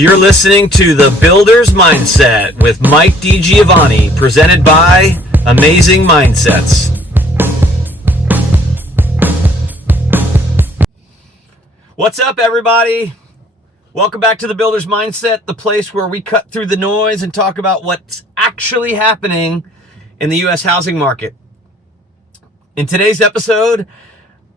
You're listening to The Builder's Mindset with Mike DiGiovanni, presented by Amazing Mindsets. What's up, everybody? Welcome back to The Builder's Mindset, the place where we cut through the noise and talk about what's actually happening in the U.S. housing market. In today's episode,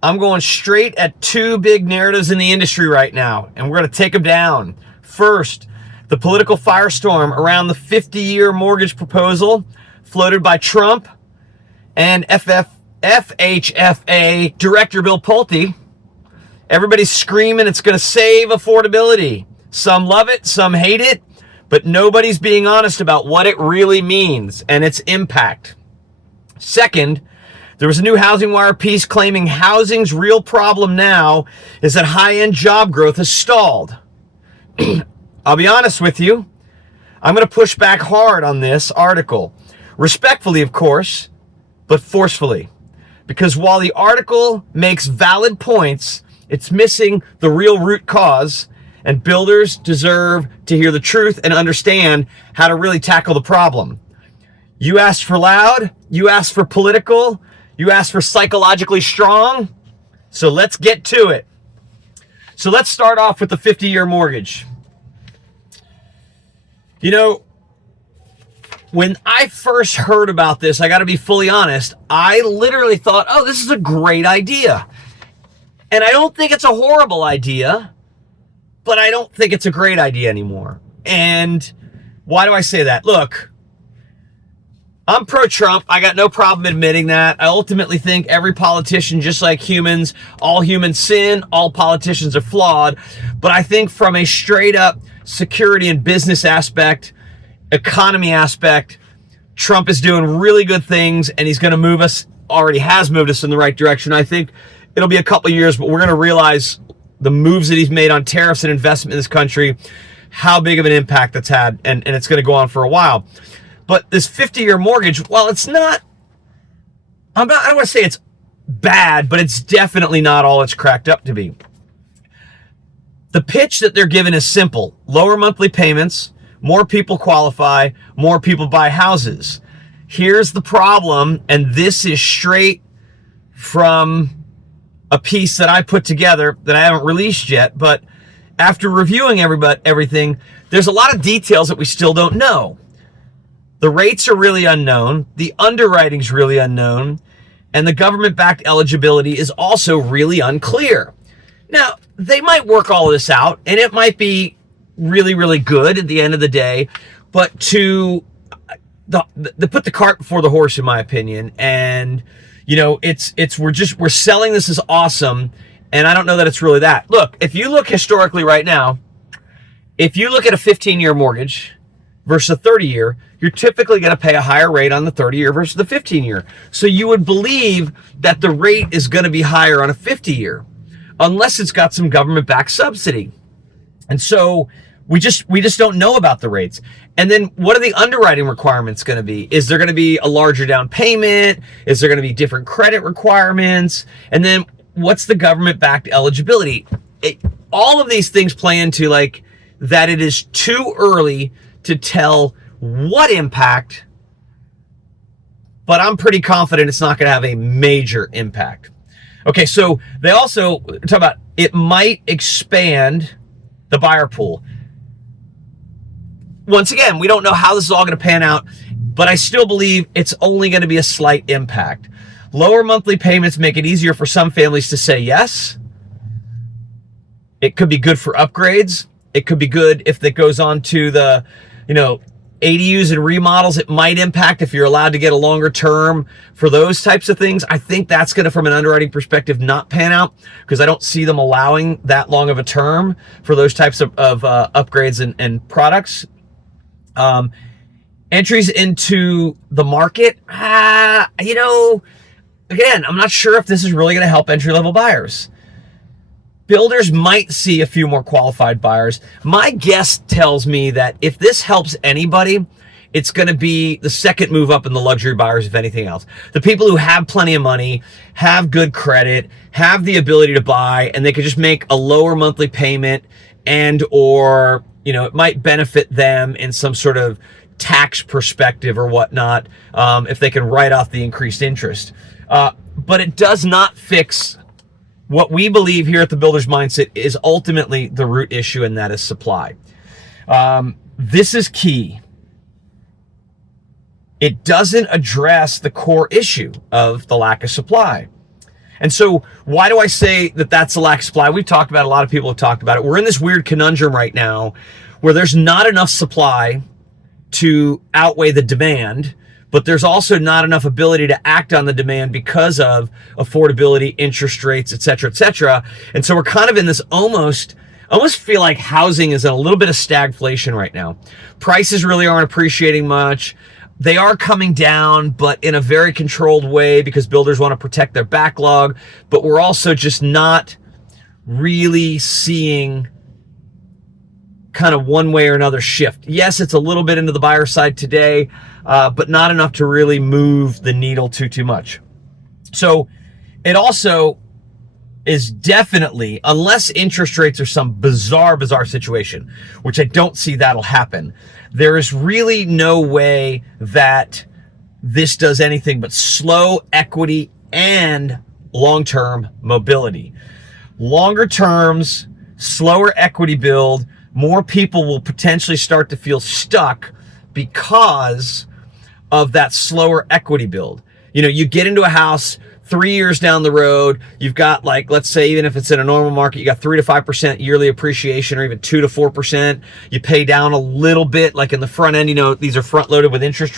I'm going straight at two big narratives in the industry right now, and we're going to take them down. First, the political firestorm around the 50-year mortgage proposal floated by Trump and FHFA Director Bill Pulte. Everybody's screaming it's going to save affordability. Some love it, some hate it, but nobody's being honest about what it really means and its impact. Second, there was a new HousingWire piece claiming housing's real problem now is that high-end job growth has stalled. I'll be honest with you, I'm going to push back hard on this article. Respectfully, of course, but forcefully. Because while the article makes valid points, it's missing the real root cause, and builders deserve to hear the truth and understand how to really tackle the problem. You asked for loud, you asked for political, you asked for psychologically strong, so let's get to it. So let's start off with the 50-year mortgage. You know, when I first heard about this, I got to be fully honest, I literally thought, oh, this is a great idea. And I don't think it's a horrible idea, but I don't think it's a great idea anymore. And why do I say that? Look, I'm pro-Trump. I got no problem admitting that. I ultimately think every politician, just like humans, all humans sin, all politicians are flawed. But I think from a straight up security and business aspect, economy aspect, Trump is doing really good things, and he's going to move us, already has moved us in the right direction. I think it'll be a couple of years, but we're going to realize the moves that he's made on tariffs and investment in this country, how big of an impact that's had, and it's going to go on for a while. But this 50-year mortgage, while it's not, I don't want to say it's bad, but it's definitely not all it's cracked up to be. The pitch that they're given is simple. Lower monthly payments, more people qualify, more people buy houses. Here's the problem, and this is straight from a piece that I put together that I haven't released yet, but after reviewing everything, there's a lot of details that we still don't know. The rates are really unknown, the underwriting's really unknown, and the government-backed eligibility is also really unclear. Now, they might work all of this out, and it might be really, really good at the end of the day, but to put the cart before the horse, in my opinion, and you know, we're selling this as awesome, and I don't know that it's really that. Look, if you look historically right now, if you look at a 15-year mortgage versus a 30-year, you're typically going to pay a higher rate on the 30-year versus the 15-year. So you would believe that the rate is going to be higher on a 50-year, unless it's got some government-backed subsidy. And so we just don't know about the rates. And then what are the underwriting requirements going to be? Is there going to be a larger down payment? Is there going to be different credit requirements? And then what's the government-backed eligibility? All of these things play into like that it is too early to tell what impact, but I'm pretty confident it's not going to have a major impact. Okay, so they also talk about it might expand the buyer pool. Once again, we don't know how this is all going to pan out, but I still believe it's only going to be a slight impact. Lower monthly payments make it easier for some families to say yes. It could be good for upgrades. It could be good if it goes on to the, ADUs and remodels. It might impact if you're allowed to get a longer term for those types of things. I think that's going to, from an underwriting perspective, not pan out because I don't see them allowing that long of a term for those types of upgrades and products. Entries into the market, again, I'm not sure if this is really going to help entry-level buyers. Builders might see a few more qualified buyers. My guess tells me that if this helps anybody, it's going to be the second move up in the luxury buyers, if anything else. The people who have plenty of money, have good credit, have the ability to buy, and they could just make a lower monthly payment and or it might benefit them in some sort of tax perspective or whatnot, if they can write off the increased interest. But it does not fix what we believe here at the Builder's Mindset is ultimately the root issue, and that is supply. This is key. It doesn't address the core issue of the lack of supply. And so why do I say that that's the lack of supply? We've talked about it. A lot of people have talked about it. We're in this weird conundrum right now where there's not enough supply to outweigh the demand, but there's also not enough ability to act on the demand because of affordability, interest rates, et cetera, et cetera. And so we're kind of in this almost feel like housing is in a little bit of stagflation right now. Prices really aren't appreciating much. They are coming down, but in a very controlled way because builders want to protect their backlog. But we're also just not really seeing kind of one way or another shift. Yes, it's a little bit into the buyer side today, but not enough to really move the needle too much. So it also is definitely, unless interest rates are some bizarre situation, which I don't see that'll happen, there is really no way that this does anything but slow equity and long-term mobility. Longer terms, slower equity build, more people will potentially start to feel stuck because of that slower equity build. You get into a house 3 years down the road, you've got, like, let's say, even if it's in a normal market, you got 3 to 5% yearly appreciation, or even 2 to 4%. You pay down a little bit, like in the front end, these are front loaded with interest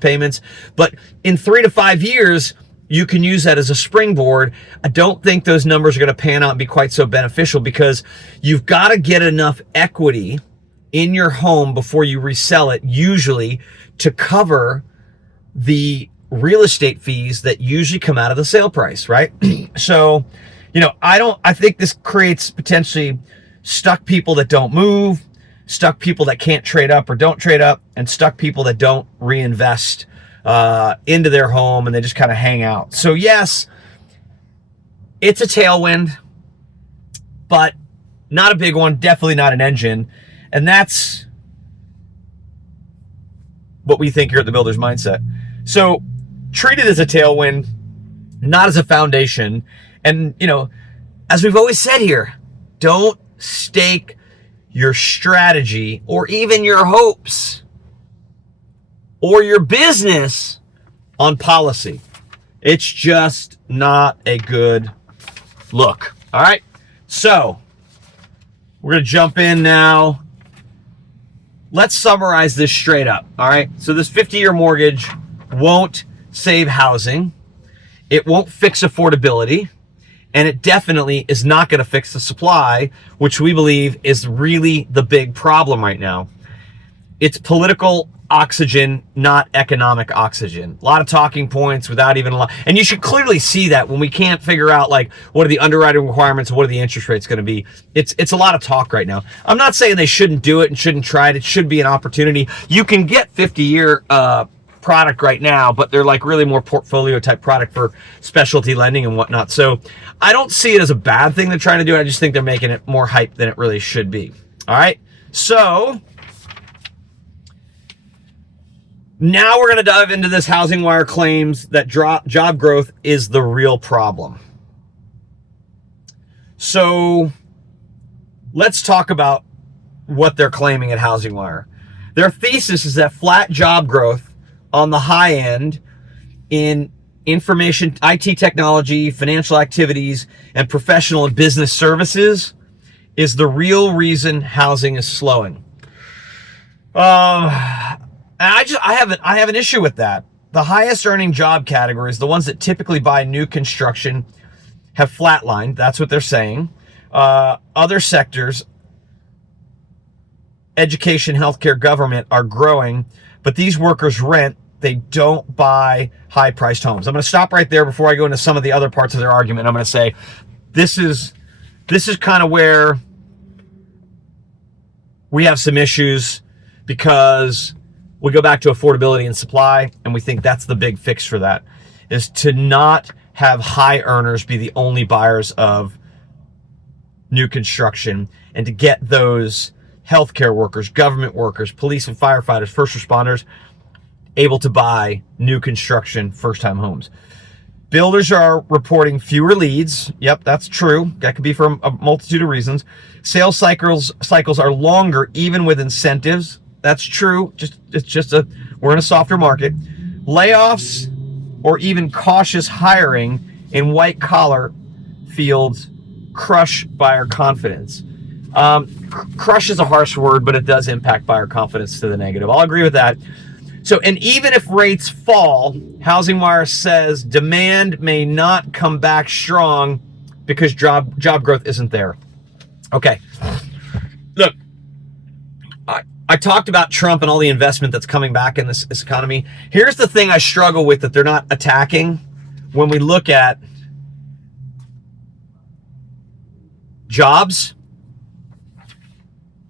payments. But in 3 to 5 years, you can use that as a springboard. I don't think those numbers are going to pan out and be quite so beneficial because you've got to get enough equity in your home before you resell it, usually to cover the real estate fees that usually come out of the sale price, right? So, I think this creates potentially stuck people that don't move, stuck people that can't trade up or don't trade up, and stuck people that don't reinvest into their home and they just kind of hang out. So yes, it's a tailwind, but not a big one, definitely not an engine. And that's what we think here at the Builder's Mindset. So treat it as a tailwind, not as a foundation. And, as we've always said here, don't stake your strategy or even your hopes or your business on policy. It's just not a good look. All right. So we're going to jump in now. Let's summarize this straight up. All right. So this 50-year mortgage won't save housing. It won't fix affordability. And it definitely is not going to fix the supply, which we believe is really the big problem right now. It's political oxygen, not economic oxygen. A lot of talking points without even a lot. And you should clearly see that when we can't figure out, like, what are the underwriting requirements, what are the interest rates going to be. It's a lot of talk right now. I'm not saying they shouldn't do it and shouldn't try it. It should be an opportunity. You can get 50-year product right now, but they're like really more portfolio type product for specialty lending and whatnot. So I don't see it as a bad thing they're trying to do. I just think they're making it more hype than it really should be. All right. So now we're going to dive into this HousingWire claims that job growth is the real problem. So let's talk about what they're claiming at HousingWire. Their thesis is that flat job growth on the high end in information, IT technology, financial activities, and professional and business services is the real reason housing is slowing. I have an issue with that. The highest earning job categories, the ones that typically buy new construction, have flatlined. That's what they're saying. Other sectors, education, healthcare, government, are growing, but these workers rent. They don't buy high-priced homes. I'm going to stop right there before I go into some of the other parts of their argument. I'm going to say this is kind of where we have some issues, because we go back to affordability and supply, and we think that's the big fix for that, is to not have high earners be the only buyers of new construction, and to get those healthcare workers, government workers, police and firefighters, first responders, able to buy new construction first-time homes. Builders are reporting fewer leads. Yep, that's true. That could be for a multitude of reasons. Sales cycles are longer, even with incentives. That's true. We're in a softer market. Layoffs or even cautious hiring in white-collar fields crush buyer confidence. Crush is a harsh word, but it does impact buyer confidence to the negative. I'll agree with that. So, and even if rates fall, HousingWire says demand may not come back strong because job growth isn't there. Okay. Look, I talked about Trump and all the investment that's coming back in this economy. Here's the thing I struggle with that they're not attacking when we look at jobs,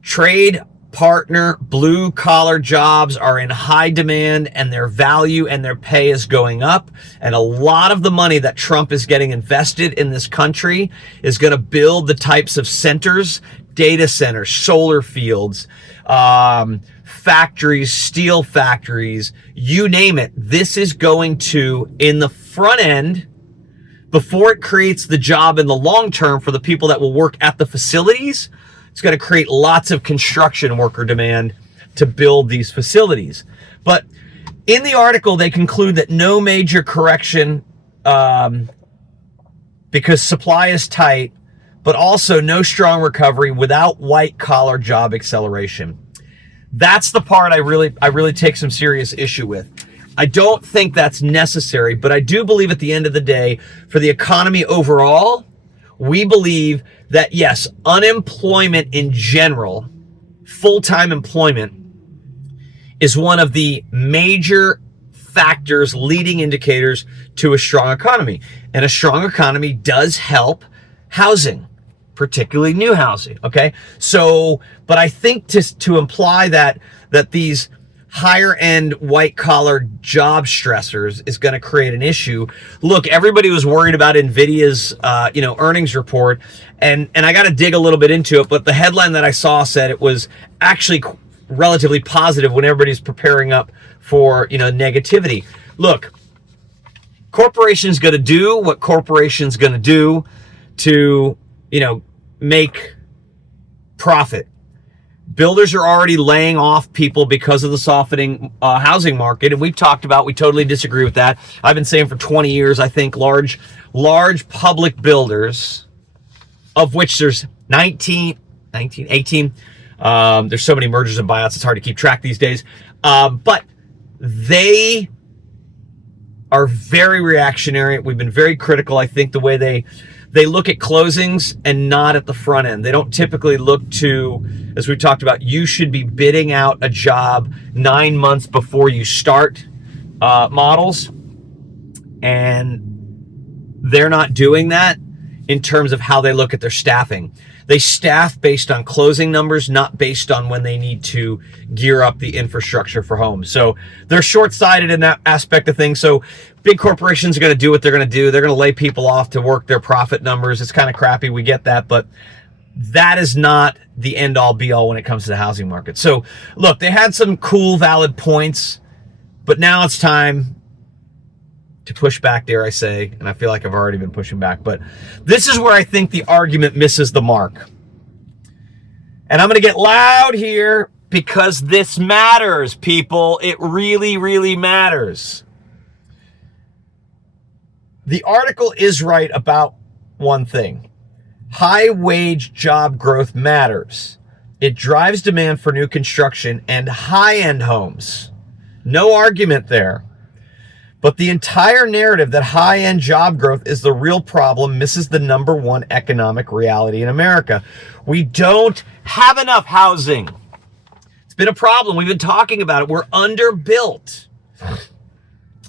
trade partner, blue collar jobs are in high demand, and their value and their pay is going up. And a lot of the money that Trump is getting invested in this country is going to build the types of centers, data centers, solar fields, factories, steel factories, you name it. This is going to, in the front end, before it creates the job in the long term for the people that will work at the facilities, it's going to create lots of construction worker demand to build these facilities. But in the article, they conclude that no major correction because supply is tight, but also no strong recovery without white-collar job acceleration. That's the part I really take some serious issue with. I don't think that's necessary, but I do believe at the end of the day, for the economy overall, we believe that, yes, unemployment in general, full-time employment, is one of the major factors, leading indicators to a strong economy. And a strong economy does help housing, particularly new housing, okay? So, but I think to imply that these higher-end white-collar job stressors is going to create an issue. Look, everybody was worried about NVIDIA's earnings report, and I got to dig a little bit into it, but the headline that I saw said it was actually relatively positive when everybody's preparing up for negativity. Look, corporations going to do what corporations going to do to make profit. Builders are already laying off people because of the softening housing market, and we totally disagree with that. I've been saying for 20 years, I think large public builders, of which there's 18. There's so many mergers and buyouts, it's hard to keep track these days. But they are very reactionary. We've been very critical, I think, the way they look at closings and not at the front end. They don't typically look to, as we talked about, you should be bidding out a job 9 months before you start models. And they're not doing that in terms of how they look at their staffing. They staff based on closing numbers, not based on when they need to gear up the infrastructure for homes. So they're short-sighted in that aspect of things. So big corporations are going to do what they're going to do. They're going to lay people off to work their profit numbers. It's kind of crappy. We get that. But that is not the end-all, be-all when it comes to the housing market. So look, they had some cool, valid points, but now it's time to push back, dare I say, and I feel like I've already been pushing back, but this is where I think the argument misses the mark. And I'm going to get loud here because this matters, people. It really, really matters. The article is right about one thing. High-wage job growth matters. It drives demand for new construction and high-end homes. No argument there. But the entire narrative that high-end job growth is the real problem misses the number one economic reality in America. We don't have enough housing. It's been a problem. We've been talking about it. We're underbuilt.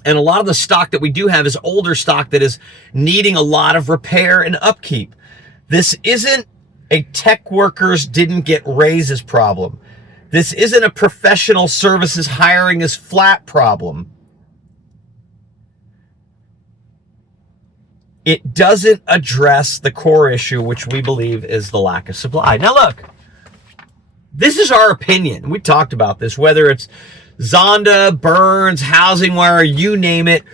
And a lot of the stock that we do have is older stock that is needing a lot of repair and upkeep. This isn't a tech workers didn't get raises problem. This isn't a professional services hiring is flat problem. It doesn't address the core issue, which we believe is the lack of supply. Now look, This is our opinion. We talked about this, whether it's Zonda, Burns, HousingWire, you name it.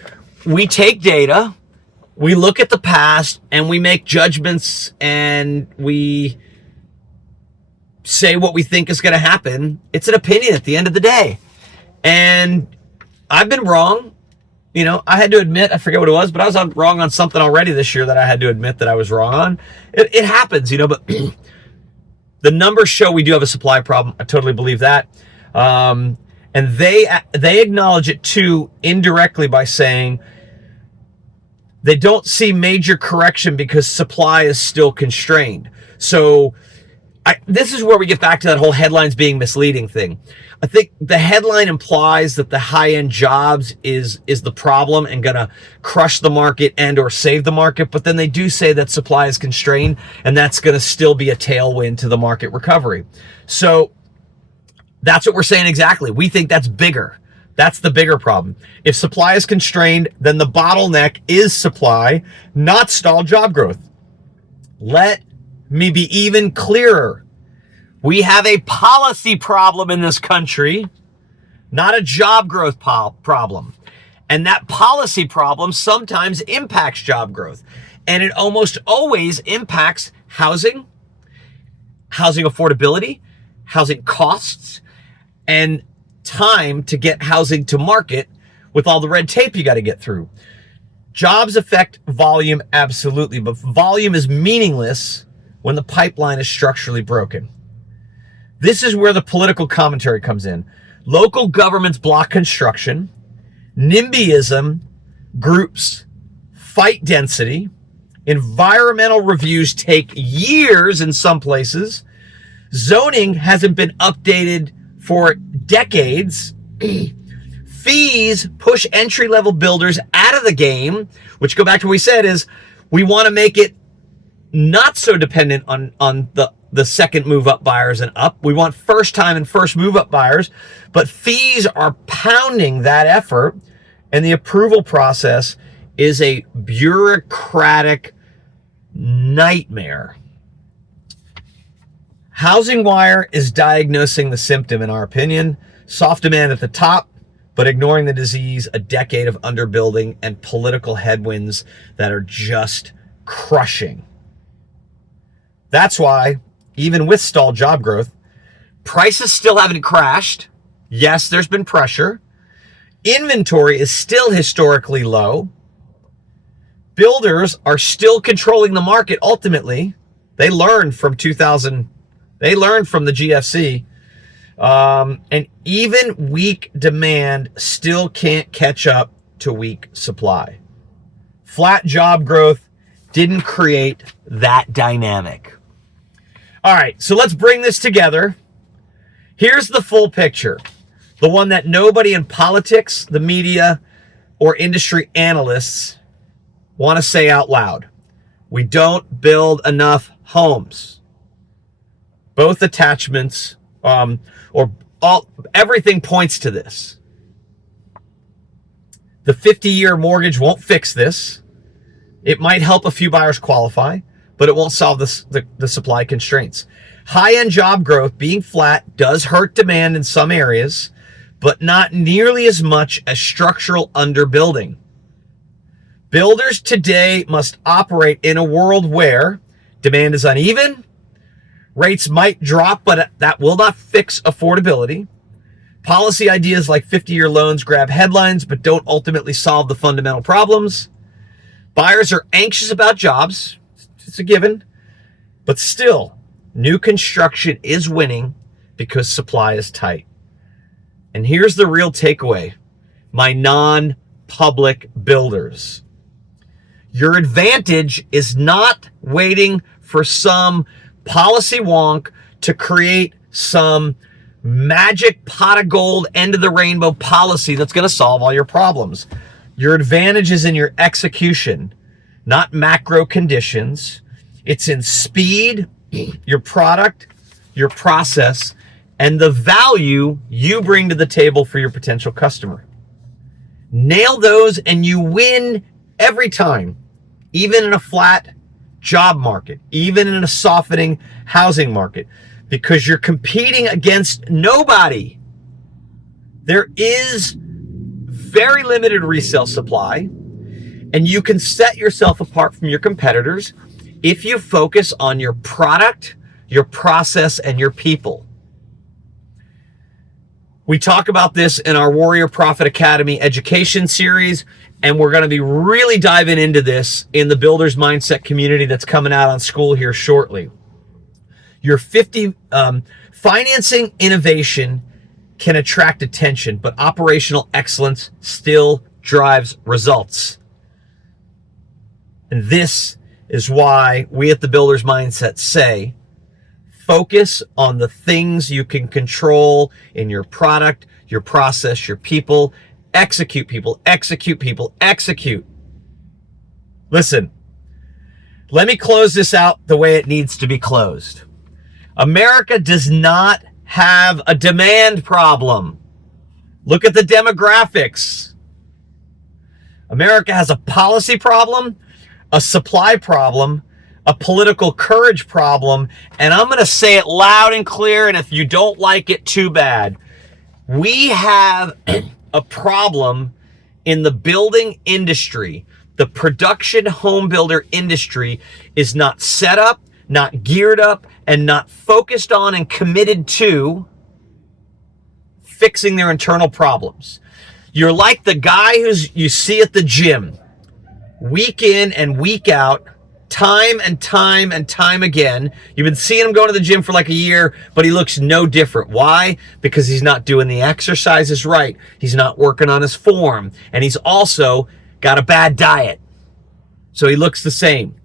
We take data, we look at the past, and we make judgments, and we say what we think is going to happen. It's an opinion at the end of the day. And I've been wrong. You know, I had to admit, I forget what it was, but I was wrong on something already this year that I had to admit that I was wrong on. It happens, you know, but the numbers show we do have a supply problem. I totally believe that. And they acknowledge it too, indirectly, by saying they don't see major correction because supply is still constrained. So this is where we get back to that whole headlines being misleading thing. I think the headline implies that the high-end jobs is the problem and gonna crush the market and or save the market, but then they do say that supply is constrained, and that's gonna still be a tailwind to the market recovery. So that's what we're saying exactly. We think that's bigger. That's the bigger problem. If supply is constrained, then the bottleneck is supply, not stalled job growth. Let me be even clearer. We have a policy problem in this country, not a job growth problem. And that policy problem sometimes impacts job growth. And it almost always impacts housing affordability, housing costs, and time to get housing to market with all the red tape you got to get through. Jobs affect volume, absolutely, but volume is meaningless when the pipeline is structurally broken. This is where the political commentary comes in. Local governments block construction. NIMBYism groups fight density. Environmental reviews take years in some places. Zoning hasn't been updated for decades. Fees push entry-level builders out of the game, which, go back to what we said, is we want to make it not so dependent on the second move-up buyers and up. We want first-time and first move-up buyers, but fees are pounding that effort, and the approval process is a bureaucratic nightmare. HousingWire is diagnosing the symptom, in our opinion. Soft demand at the top, but ignoring the disease, a decade of underbuilding and political headwinds that are just crushing. That's why, even with stalled job growth, prices still haven't crashed. Yes, there's been pressure. Inventory is still historically low. Builders are still controlling the market ultimately. They learned from they learned from the GFC. And even weak demand still can't catch up to weak supply. Flat job growth didn't create that dynamic. All right, so let's bring this together. Here's the full picture, the one that nobody in politics, the media, or industry analysts want to say out loud. We don't build enough homes. Both attachments, everything points to this. The 50-year mortgage won't fix this. It might help a few buyers qualify, but it won't solve the supply constraints. High-end job growth being flat does hurt demand in some areas, but not nearly as much as structural underbuilding. Builders today must operate in a world where demand is uneven, rates might drop, but that will not fix affordability. Policy ideas like 50-year loans grab headlines, but don't ultimately solve the fundamental problems. Buyers are anxious about jobs. It's a given. But still, new construction is winning because supply is tight. And here's the real takeaway, my non-public builders. Your advantage is not waiting for some policy wonk to create some magic pot of gold, end of the rainbow policy that's going to solve all your problems. Your advantage is in your execution, not macro conditions. It's in speed, your product, your process, and the value you bring to the table for your potential customer. Nail those and you win every time, even in a flat job market, even in a softening housing market. because you're competing against nobody. There is very limited resale supply, and you can set yourself apart from your competitors if you focus on your product, your process, and your people. We talk about this in our Warrior Profit Academy education series, and we're going to be really diving into this in the Builders Mindset community that's coming out on school here shortly. Your financing innovation can attract attention, but operational excellence still drives results. And this is why we at the Builders Mindset say, focus on the things you can control in your product, your process, your people. Execute, people, execute, people, execute. Listen, let me close this out the way it needs to be closed. America does not have a demand problem. Look at the demographics. America has a policy problem, a supply problem, a political courage problem, and I'm going to say it loud and clear, and if you don't like it, too bad. We have a problem in the building industry. The production home builder industry is not set up, not geared up, and not focused on and committed to fixing their internal problems. You're like the guy you see at the gym, week in and week out, time and time and time again. You've been seeing him going to the gym for like a year, but he looks no different. Why? Because he's not doing the exercises right. He's not working on his form. And he's also got a bad diet. So he looks the same.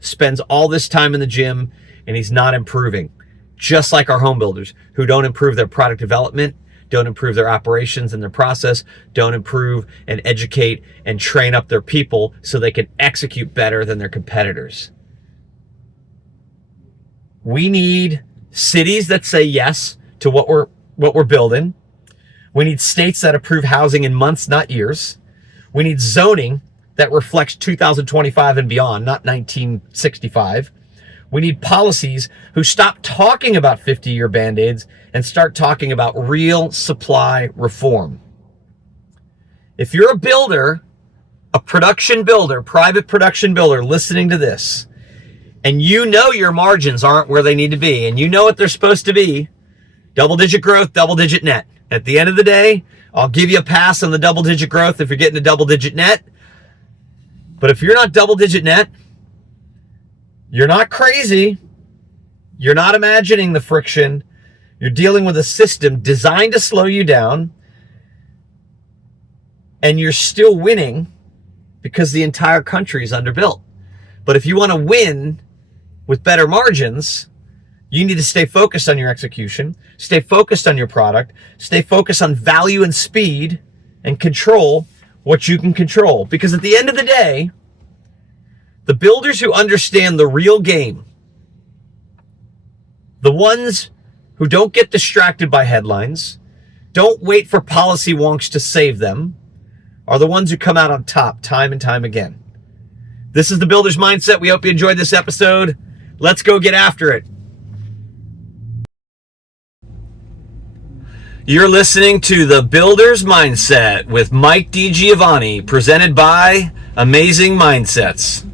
Spends all this time in the gym and he's not improving. Just like our home builders who don't improve their product development, don't improve their operations and their process, don't improve and educate and train up their people so they can execute better than their competitors. We need cities that say yes to what we're building. We need states that approve housing in months, not years. We need zoning that reflects 2025 and beyond, not 1965. We need policies who stop talking about 50-year Band-Aids and start talking about real supply reform. If you're a builder, a production builder, private production builder listening to this, and you know your margins aren't where they need to be, and you know what they're supposed to be, double-digit growth, double-digit net. At the end of the day, I'll give you a pass on the double-digit growth if you're getting a double-digit net. But if you're not double-digit net, you're not crazy. You're not imagining the friction. You're dealing with a system designed to slow you down. And you're still winning because the entire country is underbuilt. But if you want to win with better margins, you need to stay focused on your execution, stay focused on your product, stay focused on value and speed, and control what you can control. Because at the end of the day, the builders who understand the real game, the ones who don't get distracted by headlines, don't wait for policy wonks to save them, are the ones who come out on top time and time again. This is the Builder's Mindset. We hope you enjoyed this episode. Let's go get after it. You're listening to the Builder's Mindset with Mike DiGiovanni, presented by Amazing Mindsets.